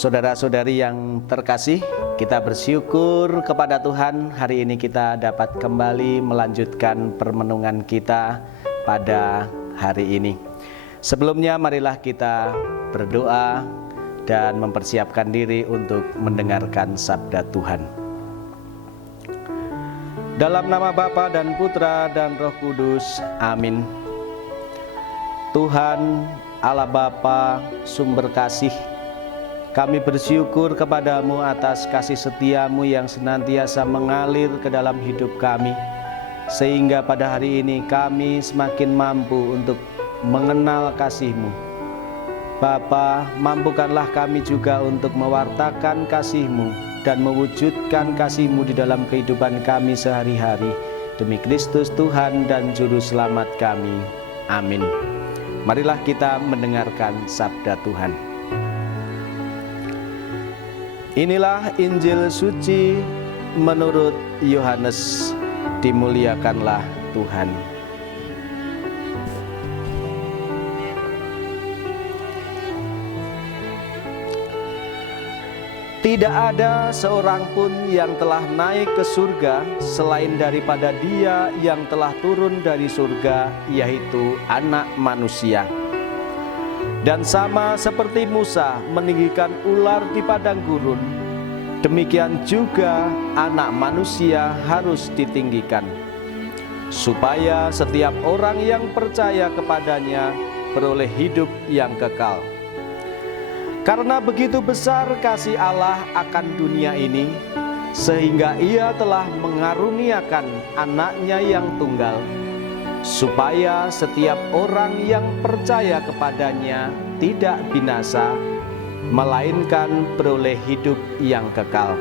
Saudara-saudari yang terkasih, kita bersyukur kepada Tuhan hari ini kita dapat kembali melanjutkan permenungan kita pada hari ini. Sebelumnya marilah kita berdoa dan mempersiapkan diri untuk mendengarkan sabda Tuhan. Dalam nama Bapa dan Putra dan Roh Kudus, amin. Tuhan Allah Bapa sumber kasih, kami bersyukur kepadamu atas kasih setiamu yang senantiasa mengalir ke dalam hidup kami, sehingga pada hari ini kami semakin mampu untuk mengenal kasih-Mu. Bapa, mampukanlah kami juga untuk mewartakan kasih-Mu dan mewujudkan kasih-Mu di dalam kehidupan kami sehari-hari. Demi Kristus Tuhan dan Juru Selamat kami. Amin. Marilah kita mendengarkan sabda Tuhan. Inilah Injil suci menurut Yohanes. Dimuliakanlah Tuhan. Tidak ada seorang pun yang telah naik ke surga selain daripada Dia yang telah turun dari surga, yaitu Anak Manusia. Dan sama seperti Musa meninggikan ular di padang gurun, demikian juga Anak Manusia harus ditinggikan, supaya setiap orang yang percaya kepadanya beroleh hidup yang kekal. Karena begitu besar kasih Allah akan dunia ini, sehingga Ia telah mengaruniakan Anaknya yang tunggal, supaya setiap orang yang percaya kepadanya tidak binasa, melainkan beroleh hidup yang kekal.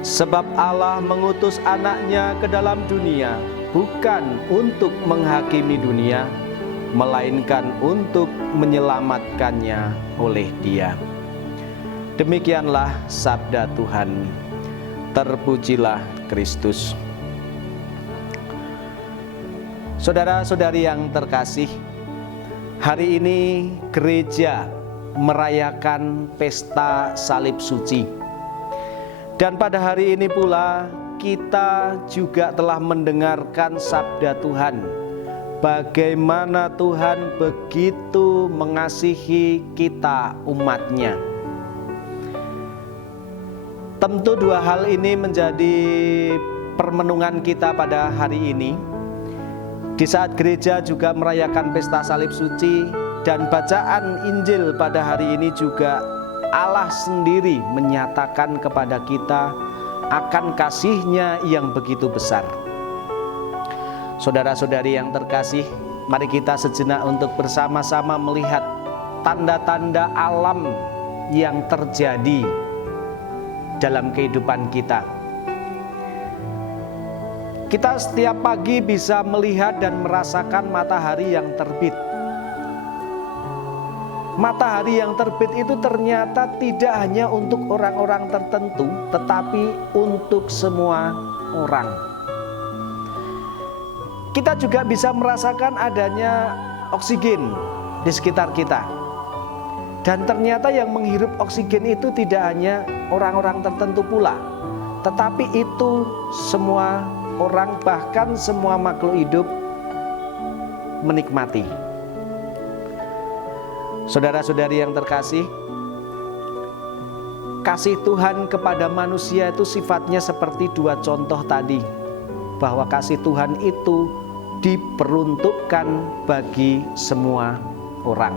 Sebab Allah mengutus Anaknya ke dalam dunia, bukan untuk menghakimi dunia, melainkan untuk menyelamatkannya oleh Dia. Demikianlah sabda Tuhan. Terpujilah Kristus. Saudara-saudari yang terkasih, hari ini gereja merayakan pesta salib suci. Dan pada hari ini pula kita juga telah mendengarkan sabda Tuhan, bagaimana Tuhan begitu mengasihi kita umat-Nya. Tentu dua hal ini menjadi permenungan kita pada hari ini. Di saat gereja juga merayakan pesta salib suci, dan bacaan Injil pada hari ini juga Allah sendiri menyatakan kepada kita akan kasih-Nya yang begitu besar. Saudara-saudari yang terkasih, mari kita sejenak untuk bersama-sama melihat tanda-tanda alam yang terjadi dalam kehidupan kita. Kita setiap pagi bisa melihat dan merasakan matahari yang terbit. Matahari yang terbit itu ternyata tidak hanya untuk orang-orang tertentu, tetapi untuk semua orang. Kita juga bisa merasakan adanya oksigen di sekitar kita. Dan ternyata yang menghirup oksigen itu tidak hanya orang-orang tertentu pula, tetapi itu semua orang, bahkan semua makhluk hidup menikmati. Saudara-saudari yang terkasih, kasih Tuhan kepada manusia itu sifatnya seperti dua contoh tadi, bahwa kasih Tuhan itu diperuntukkan bagi semua orang.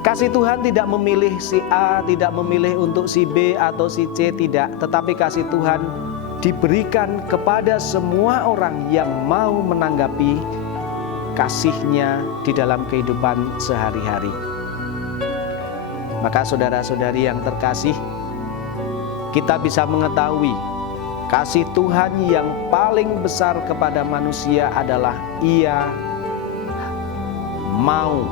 Kasih Tuhan tidak memilih si A, tidak memilih untuk si B atau si C, tidak. Tetapi kasih Tuhan diberikan kepada semua orang yang mau menanggapi kasih-Nya di dalam kehidupan sehari-hari. Maka saudara-saudari yang terkasih, kita bisa mengetahui kasih Tuhan yang paling besar kepada manusia adalah Ia mau,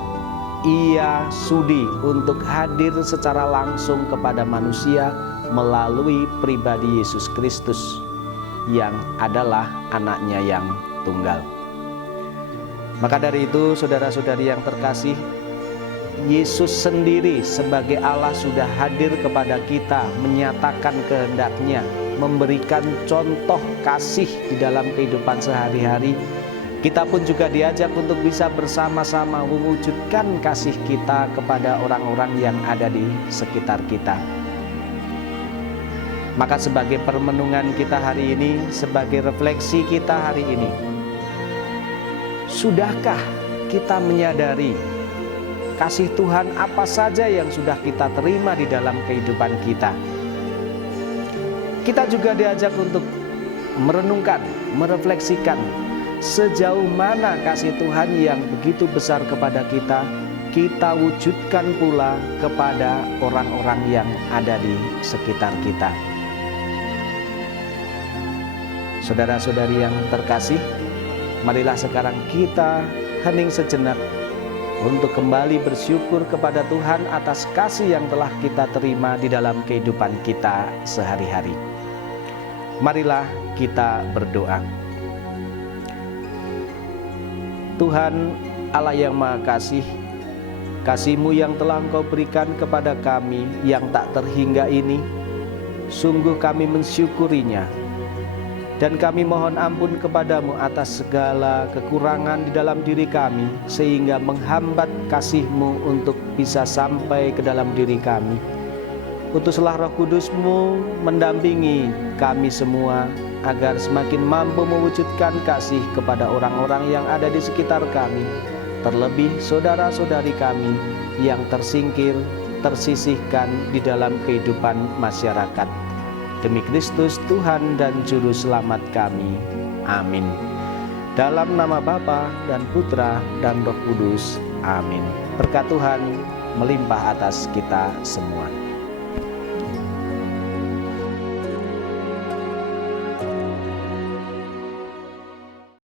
Ia sudi untuk hadir secara langsung kepada manusia melalui pribadi Yesus Kristus yang adalah Anaknya yang tunggal. Maka dari itu, saudara-saudari yang terkasih, Yesus sendiri sebagai Allah sudah hadir kepada kita, menyatakan kehendaknya, memberikan contoh kasih di dalam kehidupan sehari-hari. Kita pun juga diajak untuk bisa bersama-sama mewujudkan kasih kita kepada orang-orang yang ada di sekitar kita. Maka sebagai permenungan kita hari ini, sebagai refleksi kita hari ini, sudahkah kita menyadari kasih Tuhan apa saja yang sudah kita terima di dalam kehidupan kita? Kita juga diajak untuk merenungkan, merefleksikan sejauh mana kasih Tuhan yang begitu besar kepada kita, kita wujudkan pula kepada orang-orang yang ada di sekitar kita. Saudara-saudari yang terkasih, marilah sekarang kita hening sejenak untuk kembali bersyukur kepada Tuhan atas kasih yang telah kita terima di dalam kehidupan kita sehari-hari. Marilah kita berdoa. Tuhan Allah yang Maha Kasih, kasih-Mu yang telah Engkau berikan kepada kami yang tak terhingga ini, sungguh kami mensyukurinya. Dan kami mohon ampun kepadamu atas segala kekurangan di dalam diri kami, sehingga menghambat kasih-Mu untuk bisa sampai ke dalam diri kami. Utuslah Roh Kudus-Mu mendampingi kami semua, agar semakin mampu mewujudkan kasih kepada orang-orang yang ada di sekitar kami, terlebih saudara-saudari kami yang tersingkir, tersisihkan di dalam kehidupan masyarakat. Demi Kristus Tuhan dan Juru Selamat kami. Amin. Dalam nama Bapa dan Putra dan Roh Kudus. Amin. Berkat Tuhan melimpah atas kita semua.